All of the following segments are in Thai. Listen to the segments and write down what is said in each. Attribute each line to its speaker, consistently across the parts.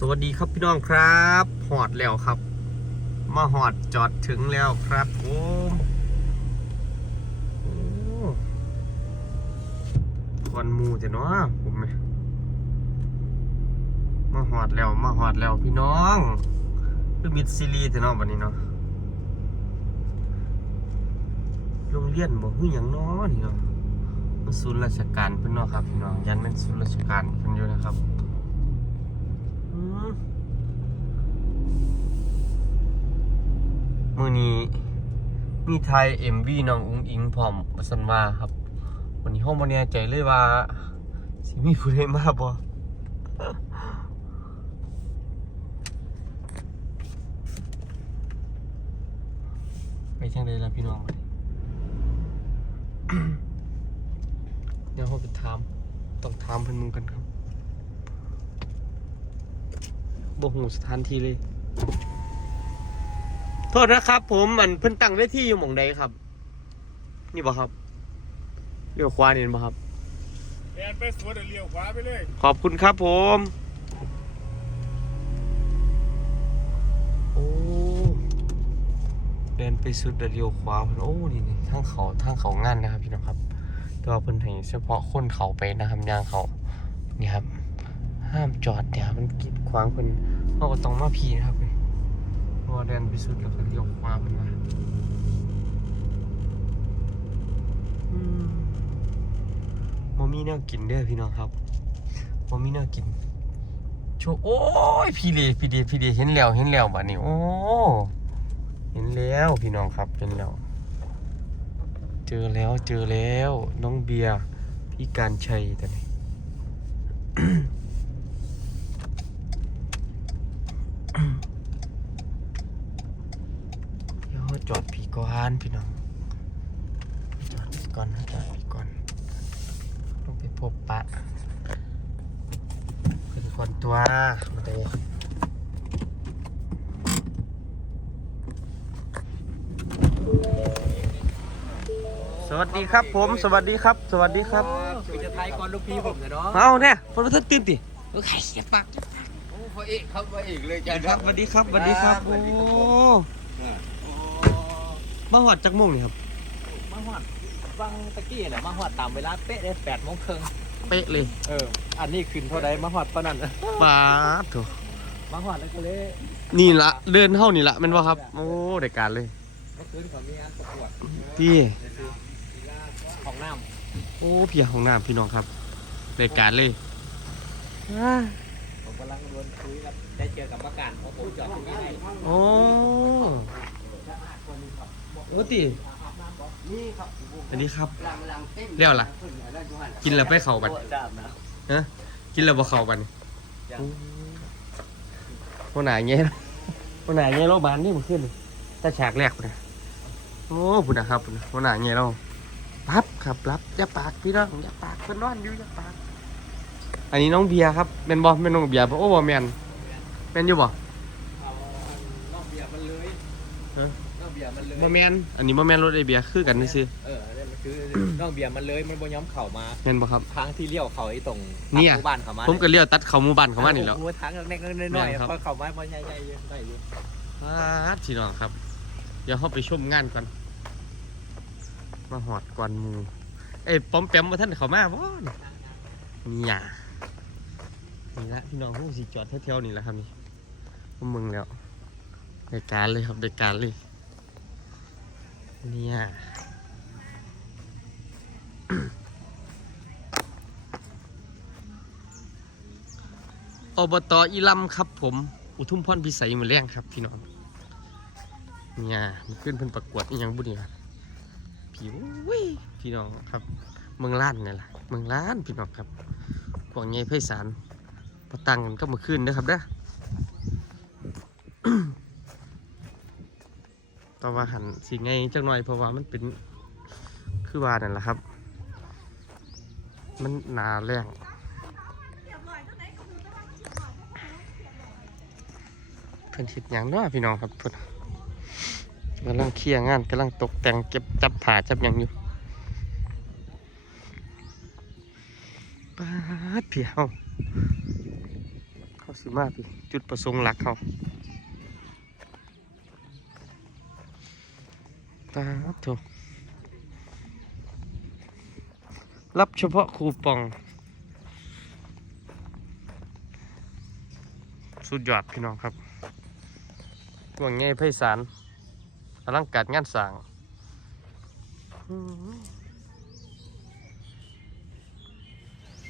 Speaker 1: สวัสดีครับพี่น้องครับหอดแล้วครับ มาหอดจอดถึงแล้วครับโอ้ควันมูจะเนาะผมไหมมาหอดแล้วมาหอดแล้วพี่น้องคือมิดซีรีส์จะเนาะวันนี้เนาะโรงเรียนบอกคืออย่างเน้อนี่เนาะมันศูนย์ราชการเพิ่นเนาะครับพี่น้องยันเป็นศูนย์ราชการเพิ่นอยู่นะครับ มมือนี้มีไทยเอ็มวีน้องอุ้งอิงพร้อมประสันวาครับ วันนี้ห้องบนแน่ใจเลยว่า สิมีผู้ใดมาบ่ไปทางใดล่ะพี่น้องเดี๋ยวเราไปถาม ต้องถามเพิ่อนมึงกันครับ บ่หูสถานที่เลย โทษนะครับ ผมมันเพิ่นตั้งเวทีอยู่หม่องใดครับ นี่บ่ครับเลี้ยวขวานี่บ่ครับ
Speaker 2: แอนไปสวนเดี๋ยวเลี้ยวขวาไปเลย
Speaker 1: ขอบคุณครับผม โอ้เดินไปสุดเดี๋ยวเลี้ยวขวาเพิ่นโอ้นี่นี่ทางเขาทางเขางานนะครับพี่น้องครับแต่ว่าเพิ่นให้เฉพาะคนเขาไปนะครับย่างเขานี่ครับ ห้ามจอดเดี๋ยวมันกีดขวางเพิ่นเขาก็ต้องมาพีนะครับนี่เพราะว่าเดนไปสุดแล้วก็เลี้ยวขวาเพิ่นมาอืมมมีแนวกินเด้อพี่น้องครับมมีแนวกินโชว์โอ้ยพี่เลพี่เดพี่เดเห็นแล้วเห็นแล้วบัดนี้โอ้เห็นแล้วพี่น้องครับเห็นแล้ว เจอแล้วเจอแล้วน้องเบียร์พี่การชัยแตัวนี้ เดี๋ยวจอดพี่ก่อนพี่น้องจอดพี่ ก่อนนะจอดพี่ก่อนต้องไปพบปะขึ้นก่อนตัวมาเดสวัสดีครับผมสวัสดีครับ สวัสดีครับ
Speaker 3: คือจะทายก่อนลูกพี่ผมนะเนาะ
Speaker 1: เอาเนี่ยพระท่านตื่นดิเออใครเสียปาก
Speaker 3: โอ้พ่อเอกครับพ่อเอกเลย
Speaker 1: สวัสดีครับสวัสดีครับสวัสดีครับ
Speaker 3: ส
Speaker 1: โอ้
Speaker 3: วัสดีครับผม
Speaker 1: มาหอดจักโมงนี่ครับ
Speaker 3: มาหอด ฟังตะกี้แหละมาหอดตามเวลาเป๊ะได้แปดโมงครึ่ง
Speaker 1: เป๊ะเลย
Speaker 3: เออ อันนี้ขึ้นเท่าใดมาหอดตอนนั้น
Speaker 1: ปาดโถ
Speaker 3: มาหอดแล้วก็เลย
Speaker 1: นี่ละเดินเท่านี่ละแมันว่าครับ โอ้ได้การเลย
Speaker 3: เมื่อคืนเขามีงานประกวด
Speaker 1: พี่
Speaker 3: ของน้
Speaker 1: โอ้เพียของน้ำพี่น้องครับได้การเลยำ
Speaker 3: ผมกำลังรวนคุยกับได้เจอกับประกาศของผมจอดตรงนี้ให้
Speaker 1: โอ้โอ้ติ อันนี้ครับเรียวล่ะกินแล้วไปเข่าบัน
Speaker 3: ดาบนะ
Speaker 1: ฮะกินแล้วบ่เข่าบัน
Speaker 3: ยัง
Speaker 1: หัวหน้าเงี้ยหัวหน้าเงี้ยโรงพยาบาลนี่มันขึ้นแต่ฉากแรกพุ่นนะโอ้พุ่นนะครับพุ่นน่ะหัวหน้าเงี้ยเราปั๊บครับรับอย่าปากพี่น้องอย่าปากเพิ่นนอนอยู่อย่าปาก อันนี้น้องเบียร์ครับเป็นบอเป็นน้องเบียร์บ่โอ้บ่แม่นแม่นอยู่บ่
Speaker 3: เอานอกเบียร์มันเลย
Speaker 1: ฮะ
Speaker 3: นอกเบียร์มันเลย
Speaker 1: บ่แม่นอันนี้บ่แม่นรถไอเบียร์คือกันซื่อ
Speaker 3: เออนั่นมันคือนอกเบียร์มันเลยมันบ่ย้อมเข่ามา
Speaker 1: ๆแม่นบ่ครับ
Speaker 3: ทางที่เลี้ยวเขาไอ้ตรง
Speaker 1: เนี่ย
Speaker 3: หมู่บ้านเขามา
Speaker 1: ผมก็เลี้ยวตัดเข้าหมู่บ้านเข้ามานี่แหล้ว
Speaker 3: โอ้โหทางเล็กๆน้อย
Speaker 1: แม่นครับ
Speaker 3: ๆพอเขามาพอใหญ่ๆเยอะได้อยู่
Speaker 1: ครับพี่น้องครับ เดี๋ยวเข้าไปชมงานก่อน มาหอดก่อนหมูเอ้ยปอมแปมมาท่านเขามาบ่นี่หยานี่ละพี่น้องผู้สิจอดแถวๆนี่แหละครับนี่ผมมึงแล้วได้การเลยครับได้การเลย เนี่ย อบตอีลำครับผม อุทุมพรพิสัยมือแรงครับพี่น้อง เนี่ยมันขึ้นเพิ่นประกวดอหยังบุญเนี่ยพี่อุ้ยพี่น้องครับ เมืองล้านนี่แหละเมืองล้านพี่น้องครับพวกไงไพศาลประตังกันก็มาขึ้นนะครับเด้อ ต่อว่าหันสิไงจังหน่อยเพราะว่ามันเป็นคือว่านั่นแหละครับ มันหนาแรงเพิ่นคิดอย่างเน้อพี่น้องครับเพิ่นกำลังเคลียร์งานกำลังตกแต่งเก็บจับผ่าจับยังอยู่ปาดเพียวเขาสิมาพี่จุดประสงค์หลักเขา ตาโถรับเฉพาะคูปอง สุดยอดพี่น้องครับกวางไงไพศาลอลังการงานสร้าง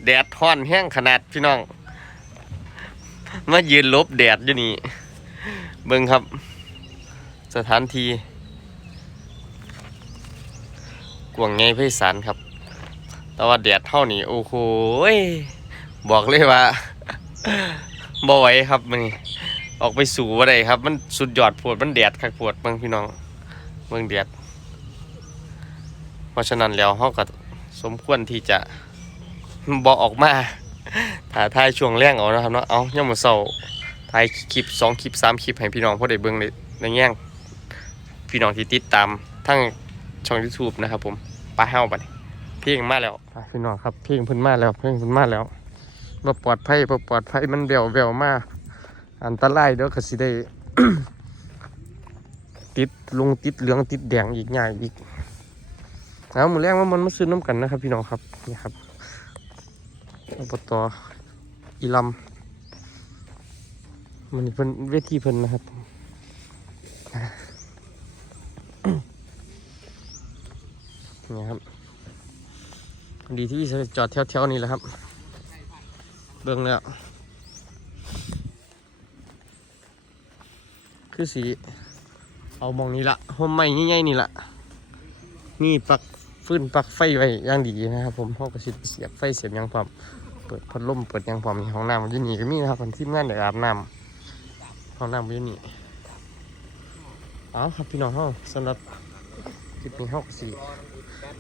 Speaker 1: แดดท่อนแห้งขนาดพี่น้อง มายืนลบแดดอยู่นี่ เบิ่งครับ สถานที่ กวางไงไพศาลครับ แต่ว่าแดดเท่านี้โอ้โหบอกเลยว่าบ่ไหวครับมันออกไปสู่ว่าไดครับ มันสุดยอดปวดมันแดดคักปวดเบิ่งพี่น้องเบิ่งแดดเพราะฉะนั้นแล้วเฮาก็สมควรที่จะบ่ออกมาถ่ายทายช่วงแรงเอานะครับเนาะเอาย่ามมื้อเช้าถ่ายคลิปสองคลิปสามคลิปให้พี่น้องพอได้เบิ่งในในแง่งพี่น้องที่ติดตามทั้งช่อง YouTube นะครับผม ไปเฮาบัดนี้เพลงมาแล้วพี่น้องครับเพลงพิ่นมาแล้วเพลงพิ่นมาแล้วบ่ปลอดภัยบ่ปลอดภัยมันเบวเบวมากอันตรายเด้อก็สิได้ ติดลงติดเหลืองติดแดงอีกง่ายอีกแล้วมือแรกว่ามันมาซื้อน้ำกันนะครับ พี่น้องครับนี่ครับอบตอีลำมันเพิ่นเวทีเพิ่นนะครับ นี่ครับ ดีที่จอดแถวๆนี้แหละครับ เบิ่งแล้ว คือสี เอามองนี้ละห่มไม้ใหญ่ๆนี่ละนี่ปลักฟื้นปลักไฟไว้อย่างดีนะครับ ผมห้องกระสิเสียบไฟเสียบยังพร้อมเปิดพัดลมเปิดยังพร้อมนี่ห้องน้ำมันอยู่นี่ก็มีนะครับคนที่งานเดี๋ยวอาบน้ำห้องน้ำมันอยู่นี่เอาครับพี่น้องห้องสำหรับคลิปนี้ห้องสี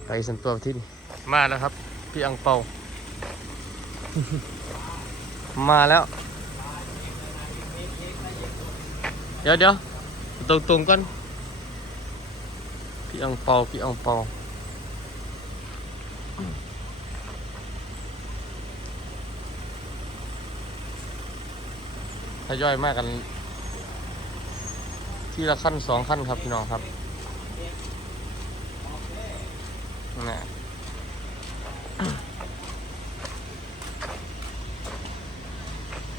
Speaker 1: ไปสันตัวที่นี่มาแล้วครับ พี่อังเปา มาแล้ว เดี๋ยวเดี๋ยวตรงตรงก่อนพี่อังเปาพี่อังเปาทยอยมากกัน ที่ละขั้นสองขั้นครับพี่น้องครับ นี่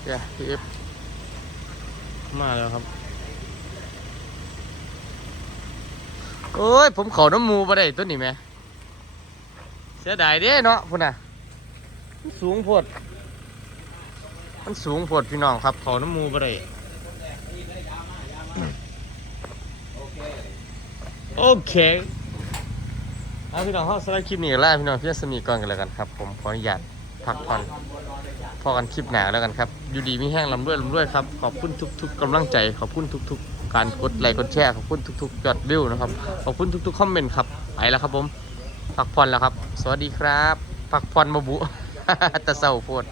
Speaker 1: เดี๋ยวพี่เอฟมาแล้วครับ โอ้ย ผมเขาน้ำมูมาได้ต้นนี้ไหมเสียดายเด้เนาะพุ่นน่ะมันสูงโพดมันสูงโพดพี่น้องครับ เขาน้ำมูมาได้โอเค เอาพี่น้องเขาสไลด์คลิปนี้กันแล้วพี่น้องพี่สมีก่อนกันแล้วกันครับ ผมขออนุญาตพักผ่อนพอกันคลิปหนาแล้วกันครับอยู่ดีมีแห้งลำด้วยลำด้วยครับขอบคุณทุก ๆกำลังใจขอบคุณทุก ๆ การกดไลค์กดแชร์ขอบคุณทุกๆยอดวิวนะครับขอบคุณทุกๆคอมเมนต์ครับไปแล้วครับผมพักผ่อนแล้วครับ สวัสดีครับพักผ่อนมาบุ ตะเศร้าโพด